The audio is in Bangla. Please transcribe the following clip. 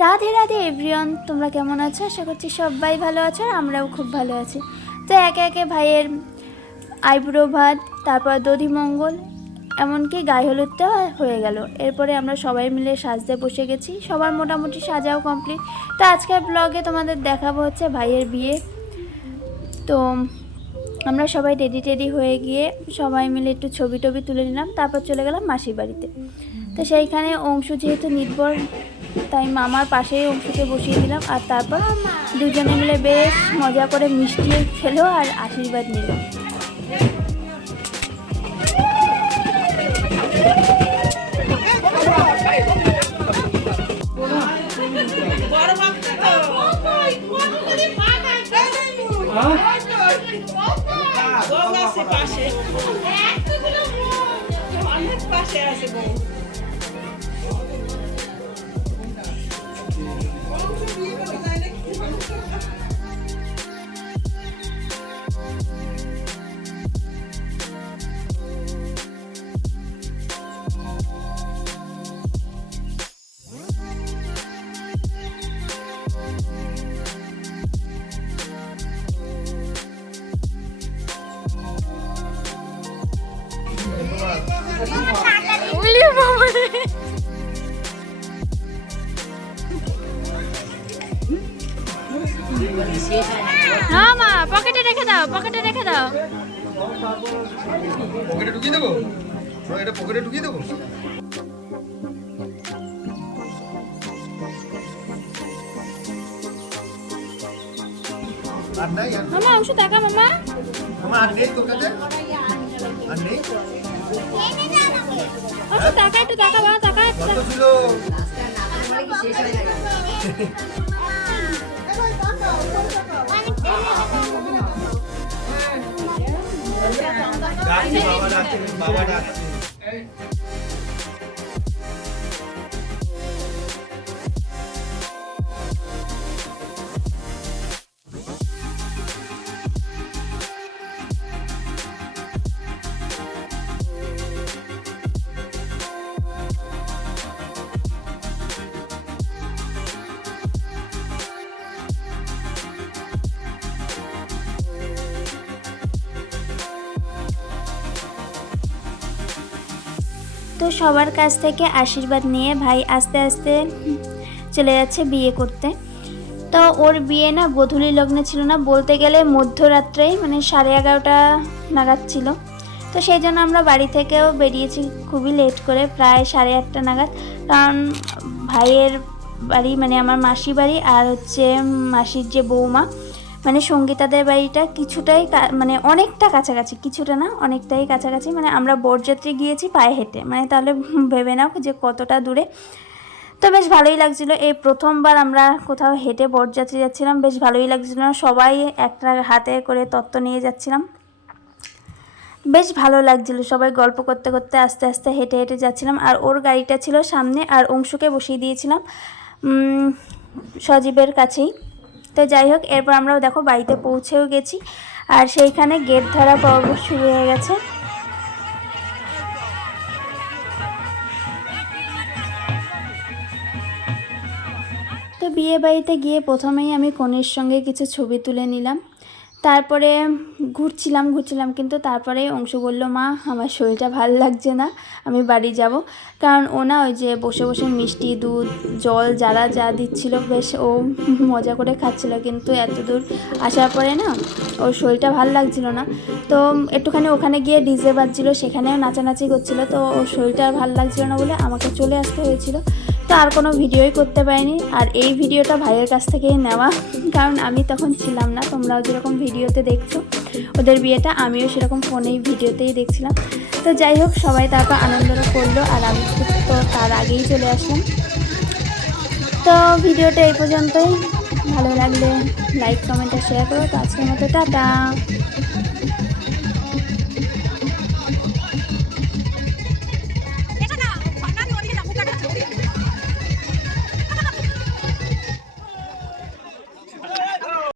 রাধে রাধে এভরিওয়ান, তোমরা কেমন আছো? আশা করছি সবাই ভালো আছো আর আমরাও খুব ভালো আছি। তো একে একে ভাইয়ের আইব্রো ভাত, তারপর দধিমঙ্গল, এমনকি গায়ে হলুদটাও হয়ে গেল। এরপরে আমরা সবাই মিলে সাজতে বসে গেছি, সবার মোটামুটি সাজাও কমপ্লিট। তো আজকের ব্লগে তোমাদের দেখাবো হচ্ছে ভাইয়ের বিয়ে। তো আমরা সবাই রেডি হয়ে গিয়ে সবাই মিলে একটু ছবি টবি তুলে নিলাম, তারপর চলে গেলাম মাসির বাড়িতে। তো সেইখানে অংশু যেহেতু নির্ভর, তাই মামার পাশেই অংশুকে বসিয়ে দিলাম, আর তারপর দুজনে মিলে বেশ মজা করে মিষ্টি খেলো আর আশীর্বাদ নিল। মা পকেটে রেখে দাও, পকেটে রেখে দাও। পকেটে ঢুকিয়ে দেবো, এটা পকেটে ঢুকিয়ে দেবো। মামা অংশ টাকা, মামা মামা আর নেই তোর কাছে? আর নেই? অংশ টাকা, একটু টাকা বাবা, টাকা একটু কত ছিল? ডাকছে বাবা, ডাকছে বাবা, ডাকছে। তো সবার কাছ থেকে আশীর্বাদ নিয়ে ভাই আস্তে আস্তে চলে যাচ্ছে বিয়ে করতে। তো ওর বিয়ে না গোধূলি লগ্নে ছিল না, বলতে গেলে মধ্যরাত্রেই, মানে 11:30 নাগাদ ছিল। তো সেই জন্য আমরা বাড়ি থেকেও বেরিয়েছি খুবই লেট করে, প্রায় 8:30 নাগাদ। কারণ ভাইয়ের বাড়ি মানে আমার মাসি বাড়ি আর হচ্ছে মাসির যে বৌমা মানে সঙ্গীতাদের বাড়িটা কিছুটাই মানে অনেকটা কাছাকাছি, কিছুটা না অনেকটাই কাছাকাছি। মানে আমরা বরযাত্রী গিয়েছি পায়ে হেঁটে, মানে তাহলে ভেবে নাও যে কতটা দূরে। তো বেশ ভালোই লাগছিলো, এই প্রথমবার আমরা কোথাও হেঁটে বরযাত্রী যাচ্ছিলাম, বেশ ভালোই লাগছিলো। সবাই একটা হাতে করে তত্ত্ব নিয়ে যাচ্ছিলাম, বেশ ভালো লাগছিল। সবাই গল্প করতে করতে আস্তে আস্তে হেঁটে হেঁটে যাচ্ছিলাম। আর ওর গাড়িটা ছিল সামনে, আর অংশুকে বসিয়ে দিয়েছিলাম সজীবের কাছেই। তো যাই হোক, এরপর আমরাও দেখো বাড়িতে পৌঁছেও গেছি, আর সেইখানে গেট ধরা পর্ব শুরু হয়ে গেছে। তো বিয়ে বাড়িতে গিয়ে প্রথমেই আমি কনের সঙ্গে কিছু ছবি তুলে নিলাম, তারপরে ঘুরছিলাম কিন্তু তারপরে অংশ বলল, মা আমার শরীরটা ভালো লাগছে না, আমি বাড়ি যাব। কারণ ও না ওই যে বসে বসে মিষ্টি, দুধ, জল যারা যা দিচ্ছিল বেশ ও মজা করে খাচ্ছিল, কিন্তু এত দূর আসার পরে না ওর শরীরটা ভালো লাগছিল না। তো একটুখানি ওখানে গিয়ে ডিজে বাজছিল, সেখানেও নাচানাচি করছিল, তো ওর শরীরটা আর ভালো লাগছিল না বলে আমাকে চলে আসতে হয়েছিল। তো আর কোনো ভিডিওই করতে পারিনি। আর এই ভিডিওটা ভাইয়ের কাছ থেকেই নেওয়া, কারণ আমি তখন ছিলাম না। তোমরাও যেরকম ভিডিওতে দেখছো ওদের বিয়েটা, আমিও সেরকম ফোনেই ভিডিওতেই দেখছিলাম। তো যাই হোক, সবাই তারপর আনন্দটা করলো, আর আমি তো তার আগেই চলে আসলাম। তো ভিডিওটা এই পর্যন্তই, ভালো লাগলে লাইক, কমেন্ট আর শেয়ার করো। তো আজকের মতো টাটা।